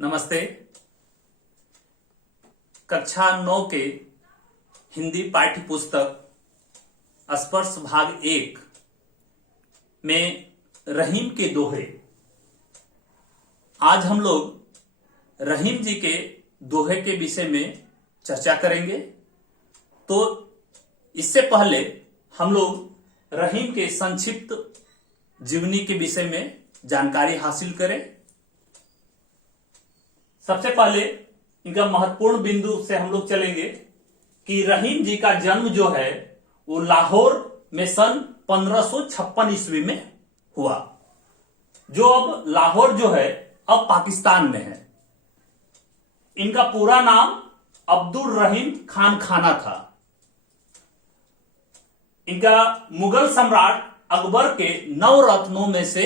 नमस्ते। कक्षा 9 के हिंदी पाठ्य पुस्तक स्पर्श भाग 1 में रहीम के दोहे। आज हम लोग रहीम जी के दोहे के विषय में चर्चा करेंगे। तो इससे पहले हम लोग रहीम के संक्षिप्त जीवनी के विषय में जानकारी हासिल करें। सबसे पहले इनका महत्वपूर्ण बिंदु से हम लोग चलेंगे कि रहीम जी का जन्म जो है वो लाहौर में सन 1556 ईस्वी में हुआ, जो अब लाहौर जो है अब पाकिस्तान में है। इनका पूरा नाम अब्दुल रहीम खान खाना था। इनका मुगल सम्राट अकबर के 9 रत्नों में से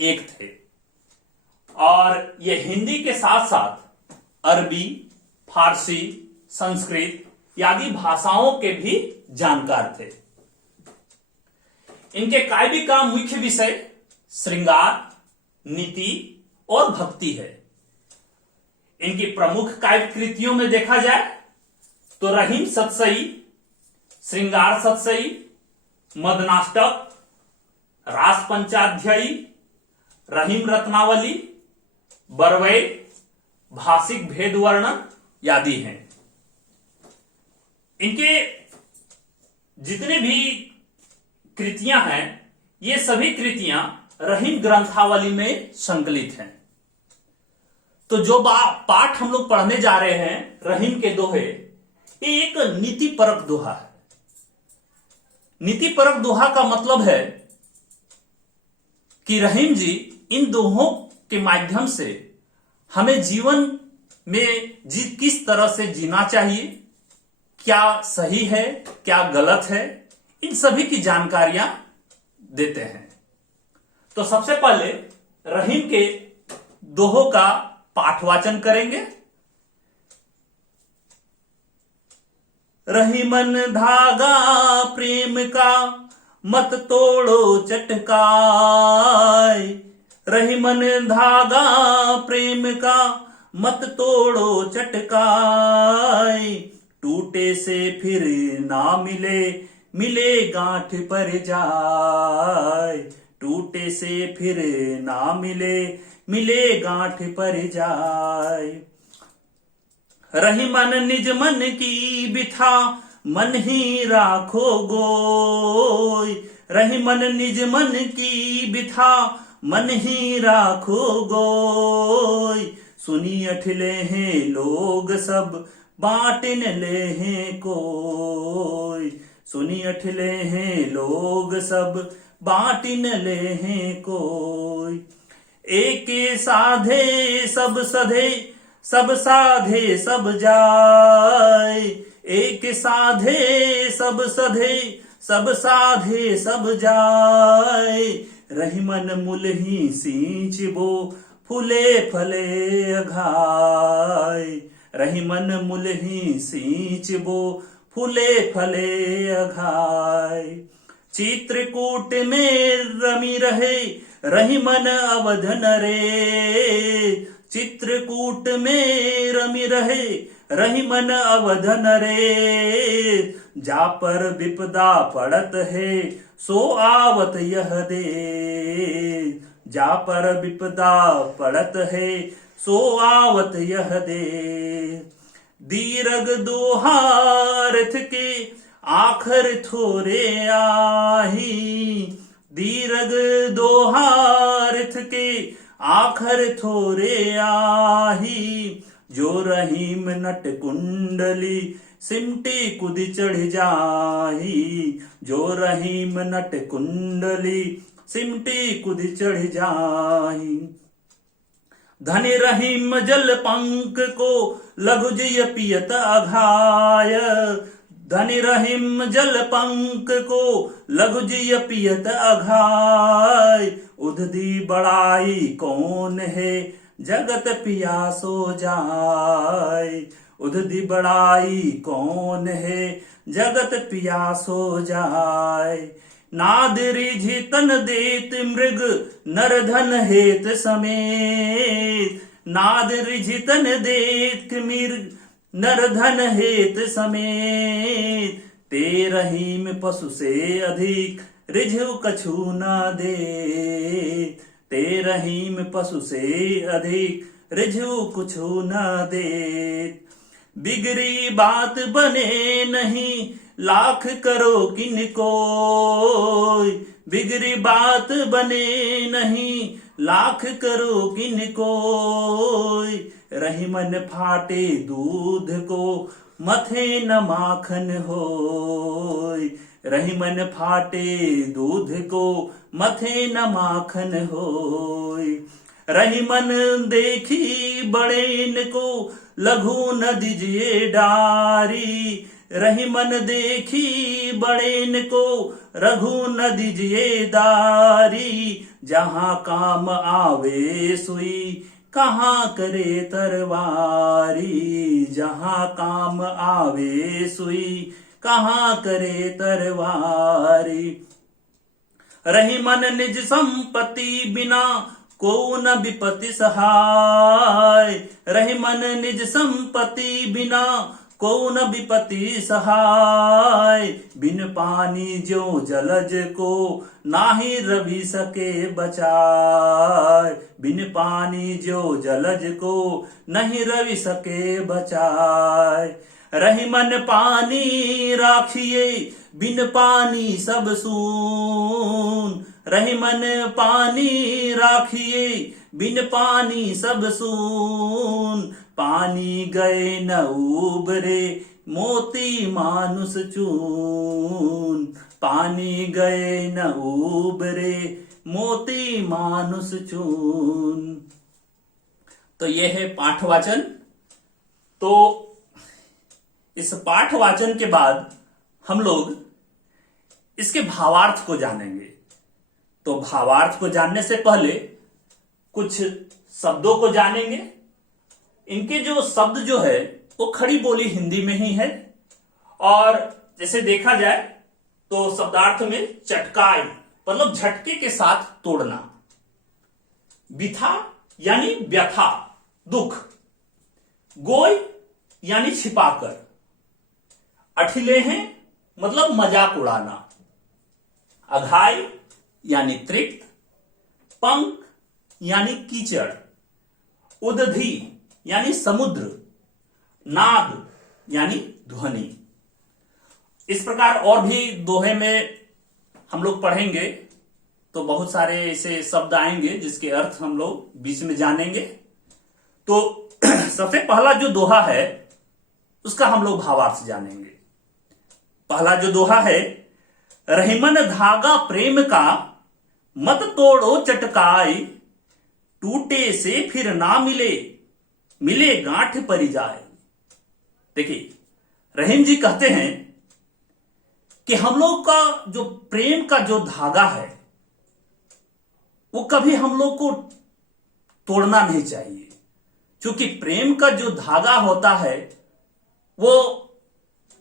एक थे और ये हिंदी के साथ साथ अरबी, फारसी, संस्कृत आदि भाषाओं के भी जानकार थे। इनके काव्य का मुख्य विषय श्रृंगार, नीति और भक्ति है। इनकी प्रमुख काव्य कृतियों में देखा जाए तो रहीम सतसई, श्रृंगार सतसई, मदनाष्टक, रास पंचाध्यायी, रहीम रत्नावली, बरवैत, भाषिक भेद वर्णन आदि हैं। इनके जितने भी कृतियां हैं ये सभी कृतियां रहीम ग्रंथावली में संकलित हैं। तो जो पाठ हम लोग पढ़ने जा रहे हैं रहीम के दोहे, ये एक नीति परक दोहा है। नीति परक दोहा का मतलब है कि रहीम जी इन दोहों के माध्यम से हमें जीवन में किस तरह से जीना चाहिए, क्या सही है क्या गलत है, इन सभी की जानकारियां देते हैं। तो सबसे पहले रहीम के दोहों का पाठवाचन करेंगे। रहीमन धागा प्रेम का मत तोड़ो चटकाए, रहीमन धागा प्रेम का मत तोड़ो चटकाए, टूटे से फिर ना मिले मिले गांठ पर जाए, टूटे से फिर ना मिले मिले गांठ पर जाए। रहीमन निज मन की बिथा मन ही राखो गोय, रहीमन निज मन की बिथा मन ही राखो गोय, सुनी अठले हैं लोग सब बांटन ले हैं कोई, सुनी अठले हैं लोग सब बांटन ले हैं कोई। एक साधे सब सधे सब साधे सब जाए, एक साधे सब सधे सब साधे सब जाए, रहीमन मूल ही सींच बो फूले फले अघाय, रहीमन मूल ही सींच बो फूले फले अघाय। चित्रकूट में रमी रहे रहीमन अवध नरे, चित्रकूट में रमी रहे रहीमन अवध नरे, जा पर विपदा पड़त है सो आवत यह दे, जा पर विपदा पड़त है सो आवत यह दे। दीर्घ दोहारथ के आखर थोरे आही, दीर्घ दोहारथ के आखर थोरे आही, जो रहीम नट कुंडली सिमटी कुद चढ़ जाही, जो रहीम नट कुंडली सिमटी कुद चढ़ जाही। धन रहीम जल पंक को लघुजय पियत अघाय, धन रहीम जल पंक को लघुजय पियत अघाय, उधदी बड़ाई कौन है जगत पियासो जाय, उधदी बड़ाई कौन है जगत पियासो जाय। नाद रिझि तन देत मृग नरधन हेत समेत, नाद रिझितन देत कृमिर नरधन हेत समेत। ते रहीम पशु से अधिक रिझु कछु न दे। ते रहीम पशु से अधिक रिझु कुछु न दे। बिगड़ी बात बने नहीं लाख करो किनको। बिगड़ी बात बने नहीं लाख करो किनको। रहीमन फाटे दूध को मथे न माखन होय। रहीमन फाटे दूध को मथे न माखन होय। रहीमन देखी बड़ेन को लघु न दीजिए डारी। रहीमन देखी बड़ेन को रघु न दीजिए दारी। जहां काम आवे सुई कहाँ करे तरवारी। जहां काम आवे सुई कहाँ करे तरवारी। रहीमन निज संपत्ति बिना को न विपत्ति सहाय। रहीमन निज संपत्ति बिना को न विपत्ति सहाय। बिन पानी जो जलज को नाही रवि सके बचाए। बिन पानी जो जलज को नहीं रवि सके बचाए। रहीमन पानी राखिए बिन पानी सब सून। रहीमन पानी राखिए बिन पानी सब सून। पानी गए न उबरे मोती मानुष चून। पानी गए न उबरे मोती मानुष चून। तो यह है पाठवाचन। तो इस पाठवाचन के बाद हम लोग इसके भावार्थ को जानेंगे। तो भावार्थ को जानने से पहले कुछ शब्दों को जानेंगे। इनके जो शब्द जो है वो खड़ी बोली हिंदी में ही है। और जैसे देखा जाए तो शब्दार्थ में चटकाई मतलब झटके के साथ तोड़ना। बिथा यानी व्यथा दुख। गोय यानी छिपाकर। अठिले हैं मतलब मजाक उड़ाना। अघाई यानी तृप्त। पंख यानी कीचड़। उदधि यानी समुद्र। नाद यानी ध्वनि। इस प्रकार और भी दोहे में हम लोग पढ़ेंगे तो बहुत सारे ऐसे शब्द आएंगे जिसके अर्थ हम लोग बीच में जानेंगे। तो सबसे पहला जो दोहा है उसका हम लोग भावार्थ जानेंगे। पहला जो दोहा है, रहीमन धागा प्रेम का मत तोड़ो चटकाई। टूटे से फिर ना मिले मिले गांठ परी जाए। देखिए रहीम जी कहते हैं कि हम लोग का जो प्रेम का जो धागा है वो कभी हम लोग को तोड़ना नहीं चाहिए। क्योंकि प्रेम का जो धागा होता है वो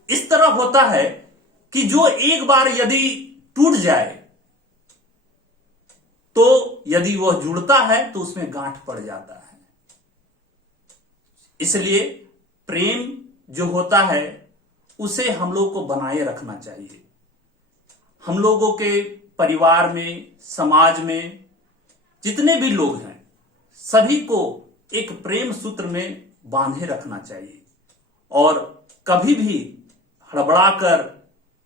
इस तरह होता है कि जो एक बार यदि टूट जाए तो यदि वह जुड़ता है तो उसमें गांठ पड़ जाता है। इसलिए प्रेम जो होता है उसे हम लोग को बनाए रखना चाहिए। हम लोगों के परिवार में समाज में जितने भी लोग हैं सभी को एक प्रेम सूत्र में बांधे रखना चाहिए। और कभी भी हड़बड़ाकर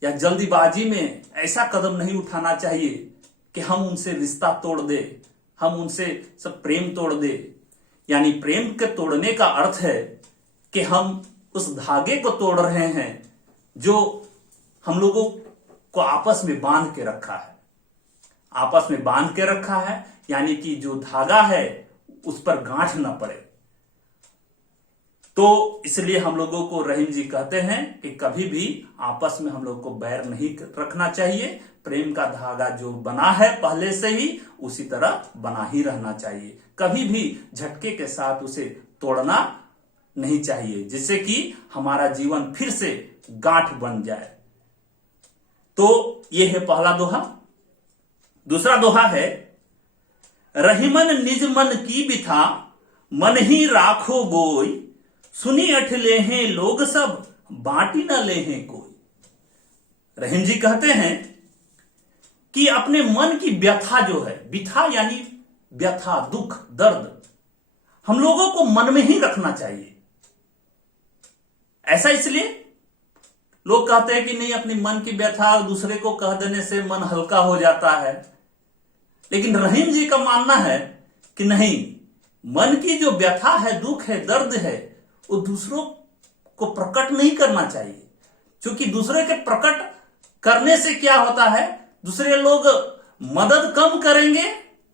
या जल्दीबाजी में ऐसा कदम नहीं उठाना चाहिए कि हम उनसे रिश्ता तोड़ दे, हम उनसे सब प्रेम तोड़ दे। यानी प्रेम के तोड़ने का अर्थ है कि हम उस धागे को तोड़ रहे हैं जो हम लोगों को आपस में बांध के रखा है। आपस में बांध के रखा है यानी कि जो धागा है उस पर गांठ न पड़े। तो इसलिए हम लोगों को रहीम जी कहते हैं कि कभी भी आपस में हम लोग को बैर नहीं रखना चाहिए। प्रेम का धागा जो बना है पहले से ही उसी तरह बना ही रहना चाहिए। कभी भी झटके के साथ उसे तोड़ना नहीं चाहिए जिससे कि हमारा जीवन फिर से गांठ बन जाए। तो यह है पहला दोहा। दूसरा दोहा है, रहीमन निज मन की बिथा मन ही राखो गोई, सुनी अठ ले हैं लोग सब, बांटी न ले हैं कोई। रहीम जी कहते हैं कि अपने मन की व्यथा जो है, व्यथा यानी व्यथा, दुख, दर्द, हम लोगों को मन में ही रखना चाहिए। ऐसा इसलिए लोग कहते हैं कि नहीं, अपनी मन की व्यथा दूसरे को कह देने से मन हल्का हो जाता है। लेकिन रहीम जी का मानना है कि नहीं, मन की जो व्यथा है, दुख है, दर्द है, वो दूसरों को प्रकट नहीं करना चाहिए। क्योंकि दूसरे के प्रकट करने से क्या होता है, दूसरे लोग मदद कम करेंगे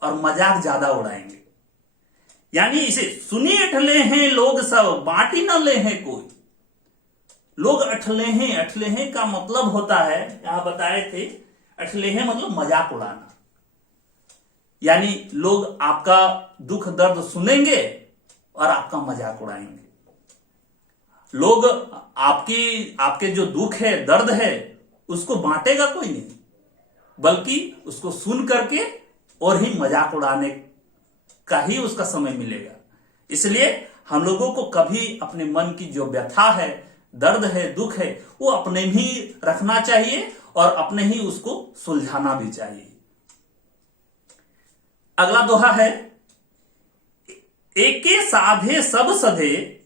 और मजाक ज्यादा उड़ाएंगे। यानी इसे सुनी अठले हैं लोग सब, बांटी न ले हैं कोई। लोग अठले हैं का मतलब होता है, यहां बताए थे, अठले हैं मतलब मजाक उड़ाना। यानी लोग आपका दुख दर्द सुनेंगे और आपका मजाक उड़ाएंगे। लोग आपके जो दुख है, दर्द है, उसको बांटेगा कोई नहीं, बल्कि उसको सुन करके और ही मजाक उड़ाने का ही उसका समय मिलेगा। इसलिए हम लोगों को कभी अपने मन की जो व्यथा है, दर्द है, दुख है, वो अपने ही रखना चाहिए और अपने ही उसको सुलझाना भी चाहिए। अगला दोहा है, एके साधे सब सधे,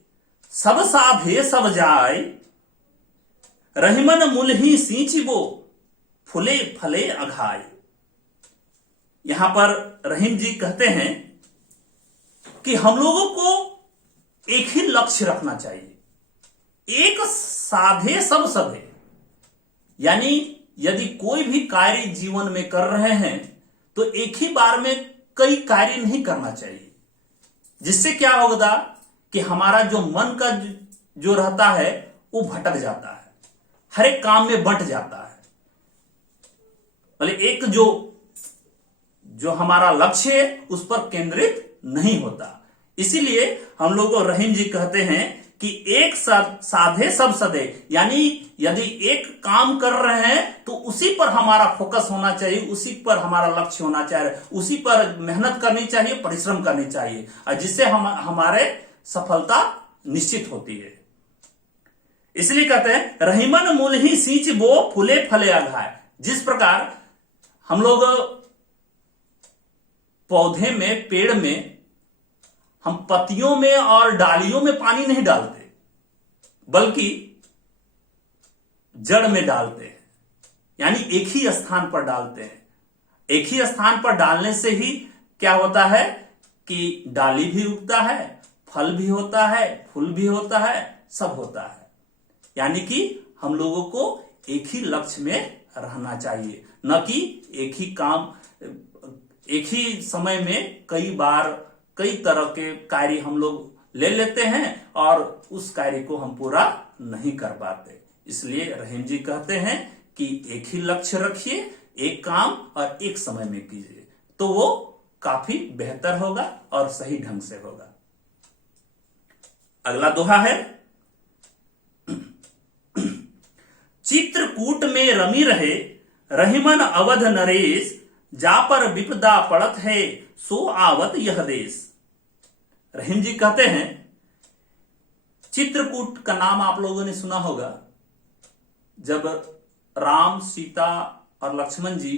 सब साधे सब जाय, रहीमन मूल ही सींचिबो, फुले फले अघाय। यहां पर रहीम जी कहते हैं कि हम लोगों को एक ही लक्ष्य रखना चाहिए। एक साधे सब सधे, यानी यदि कोई भी कार्य जीवन में कर रहे हैं तो एक ही बार में कई कार्य नहीं करना चाहिए। जिससे क्या होगा कि हमारा जो मन का जो रहता है वो भटक जाता है, हर एक काम में बंट जाता है। मतलब एक जो हमारा लक्ष्य है उस पर केंद्रित नहीं होता। इसीलिए हम लोग को रहीम जी कहते हैं कि एक साधे सब सधे, यानी यदि एक काम कर रहे हैं तो उसी पर हमारा फोकस होना चाहिए, उसी पर हमारा लक्ष्य होना चाहिए, उसी पर मेहनत करनी चाहिए, परिश्रम करनी चाहिए, और जिससे हमारे सफलता निश्चित होती है। इसलिए कहते हैं रहीमन मूल ही सींच बो, फूले फले अघाय। जिस प्रकार हम लोग पौधे में, पेड़ में, हम पत्तियों में और डालियों में पानी नहीं डालते, बल्कि जड़ में डालते हैं, यानी एक ही स्थान पर डालते हैं। एक ही स्थान पर डालने से ही क्या होता है कि डाली भी उगता है, फल भी होता है, फूल भी होता है, सब होता है। यानी कि हम लोगों को एक ही लक्ष्य में रहना चाहिए, न कि एक ही काम, एक ही समय में कई बार कई तरह के कार्य हम लोग ले लेते हैं और उस कार्य को हम पूरा नहीं कर पाते। इसलिए रहीम जी कहते हैं कि एक ही लक्ष्य रखिए, एक काम और एक समय में कीजिए, तो वो काफी बेहतर होगा और सही ढंग से होगा। अगला दोहा है, चित्रकूट में रमी रहे, रहीमन अवध नरेश, जा पर विपदा पड़त है, सो आवत यह देश। रहीम जी कहते हैं, चित्रकूट का नाम आप लोगों ने सुना होगा। जब राम, सीता और लक्ष्मण जी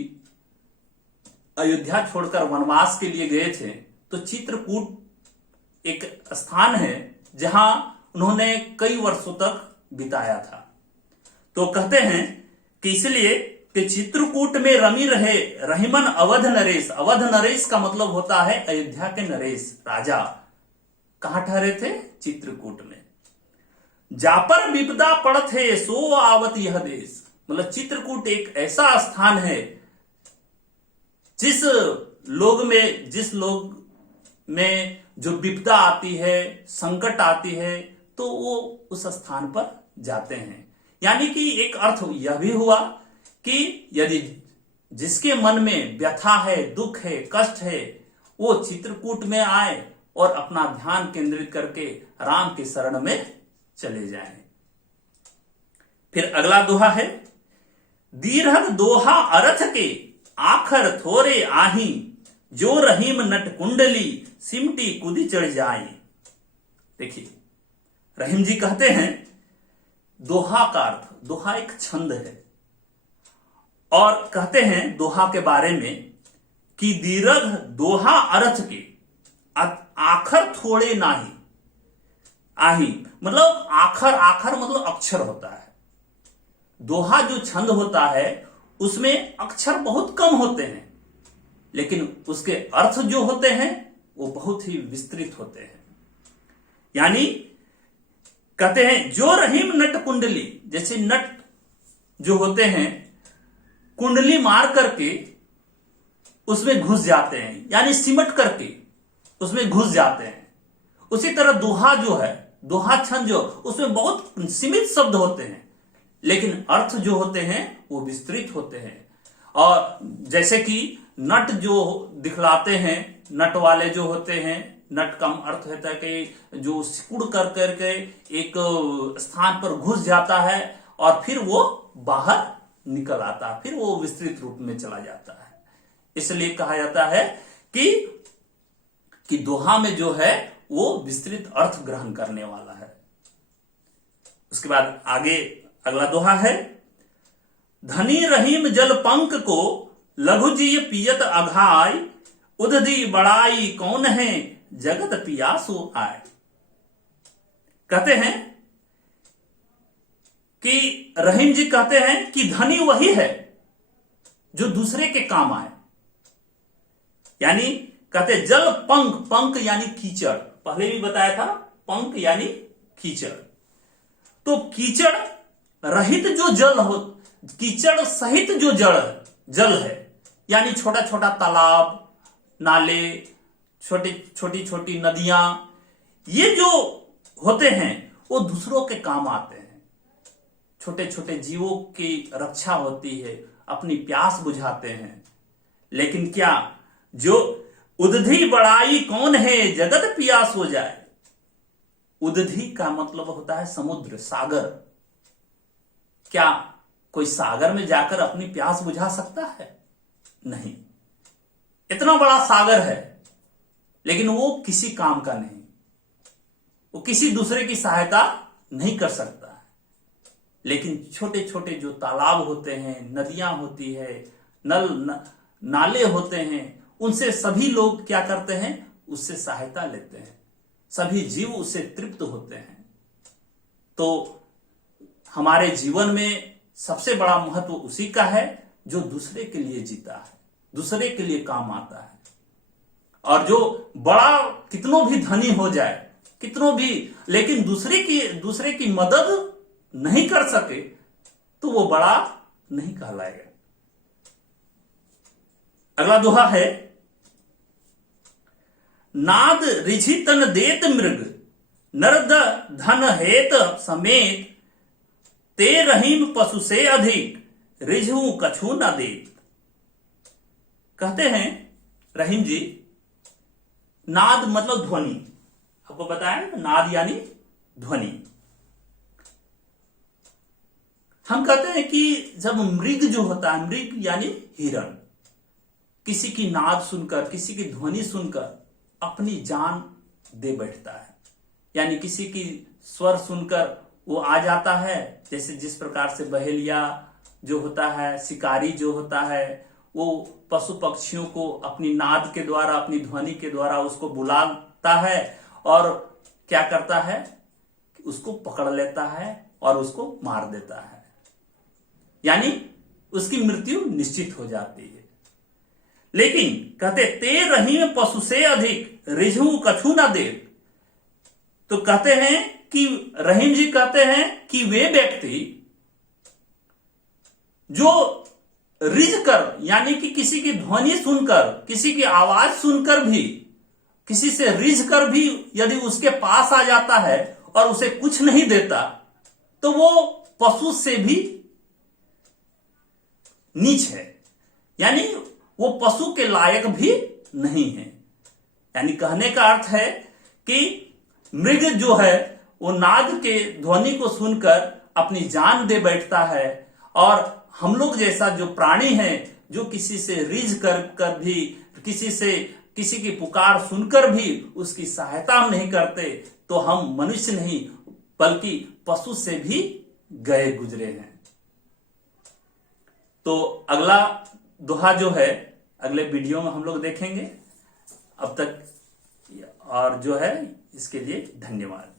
अयोध्या छोड़कर वनवास के लिए गए थे, तो चित्रकूट एक स्थान है जहां उन्होंने कई वर्षों तक बिताया था। तो कहते हैं कि इसलिए कि चित्रकूट में रमी रहे, रहीमन अवध नरेश। अवध नरेश का मतलब होता है अयोध्या के नरेश, राजा। कहां ठहरे थे? चित्रकूट में। जापर विपदा पड़त है, सो आवत यह देश। मतलब चित्रकूट एक ऐसा स्थान है जिस लोग में जो विपदा आती है, संकट आती है, तो वो उस स्थान पर जाते हैं। यानी कि एक अर्थ यह भी हुआ कि यदि जिसके मन में व्यथा है, दुख है, कष्ट है, वो चित्रकूट में आए और अपना ध्यान केंद्रित करके राम के शरण में चले जाएं। फिर अगला दोहा है, दीर्घ दोहा अर्थ के, आखर थोरे आही, जो रहीम नट कुंडली, सिमटी कुदी चढ़ जाए। देखिए, रहीम जी कहते हैं दोहा का अर्थ, दोहा एक छंद है, और कहते हैं दोहा के बारे में कि दीर्घ दोहा अर्थ के आखर थोड़े नाही आही, मतलब आखर, आखर मतलब अक्षर होता है। दोहा जो छंद होता है उसमें अक्षर बहुत कम होते हैं, लेकिन उसके अर्थ जो होते हैं वो बहुत ही विस्तृत होते हैं। यानी कहते हैं जो रहीम नट कुंडली, जैसे नट जो होते हैं कुंडली मार करके उसमें घुस जाते हैं, यानी सिमट करके उसमें घुस जाते हैं। उसी तरह दोहा जो है, दोहा छंद जो, उसमें बहुत सीमित शब्द होते हैं, लेकिन अर्थ जो होते हैं वो विस्तृत होते हैं। और जैसे कि नट जो दिखलाते हैं, नट वाले जो होते हैं, नट का अर्थ होता है कि जो सिकुड़ कर करके एक स्थान पर घुस जाता है और फिर वो बाहर निकल आता है, फिर वो विस्तृत रूप में चला जाता है। इसलिए कहा जाता है कि दोहा में जो है वो विस्तृत अर्थ ग्रहण करने वाला है। उसके बाद आगे अगला दोहा है, धनी रहीम जल पंक को लघु जी पियत अघाय, उदधी बड़ाई कौन है जगत पियासु आए। कहते हैं कि रहीम जी कहते हैं कि धनी वही है जो दूसरे के काम आए। यानी कहते जल पंक, पंक यानी कीचड़, पहले भी बताया था, पंक यानी कीचड़। तो कीचड़ रहित जो जल हो, कीचड़ सहित जो जल है, यानी छोटा छोटा तालाब, नाले, छोटी छोटी नदियां, ये जो होते हैं वो दूसरों के काम आते हैं। छोटे छोटे जीवों की रक्षा होती है, अपनी प्यास बुझाते हैं। लेकिन क्या जो उदधी बड़ाई कौन है जगत पियास हो जाए। उदधी का मतलब होता है समुद्र, सागर। क्या कोई सागर में जाकर अपनी प्यास बुझा सकता है? नहीं। इतना बड़ा सागर है लेकिन वो किसी काम का नहीं, वो किसी दूसरे की सहायता नहीं कर सकता है। लेकिन छोटे छोटे जो तालाब होते हैं, नदियां होती है, नाले होते हैं, उनसे सभी लोग क्या करते हैं, उससे सहायता लेते हैं, सभी जीव उससे तृप्त होते हैं। तो हमारे जीवन में सबसे बड़ा महत्व उसी का है जो दूसरे के लिए जीता है, दूसरे के लिए काम आता है। और जो बड़ा कितनों भी धनी हो जाए, कितनों भी, लेकिन दूसरे की मदद नहीं कर सके तो वो बड़ा नहीं कहलाएगा। अगला दोहा है, नाद रिझि तन देत मृग, नरद धन हेत समेत, ते रहीम पशु से अधिक, रिझु कछु न देत। कहते हैं रहीम जी, नाद मतलब ध्वनि, आपको बताया नाद यानी ध्वनि। हम कहते हैं कि जब मृग जो होता है, मृग यानी हिरण, किसी की नाद सुनकर, किसी की ध्वनि सुनकर अपनी जान दे बैठता है। यानी किसी की स्वर सुनकर वो आ जाता है, जैसे जिस प्रकार से बहेलिया जो होता है, शिकारी जो होता है, वो पशु पक्षियों को अपनी नाद के द्वारा, अपनी ध्वनि के द्वारा उसको बुलाता है और क्या करता है, उसको पकड़ लेता है और उसको मार देता है। यानी उसकी मृत्यु निश्चित हो जाती है। लेकिन कहते ते रहीम पशु से अधिक, रिझु कछु न दे। तो कहते हैं कि रहीम जी कहते हैं कि वे व्यक्ति जो रिझ कर, यानी कि किसी की ध्वनि सुनकर, किसी की आवाज सुनकर भी, किसी से रिझ कर भी यदि उसके पास आ जाता है और उसे कुछ नहीं देता, तो वो पशु से भी नीच है, यानी वो पशु के लायक भी नहीं है। यानी कहने का अर्थ है कि मृग जो है वो नाद के ध्वनि को सुनकर अपनी जान दे बैठता है, और हम लोग जैसा जो प्राणी है, जो किसी से रिझ कर भी, किसी की पुकार सुनकर भी उसकी सहायता हम नहीं करते, तो हम मनुष्य नहीं बल्कि पशु से भी गए गुजरे हैं। तो अगला दोहा जो है अगले वीडियो में हम लोग देखेंगे। अब तक और जो है इसके लिए धन्यवाद।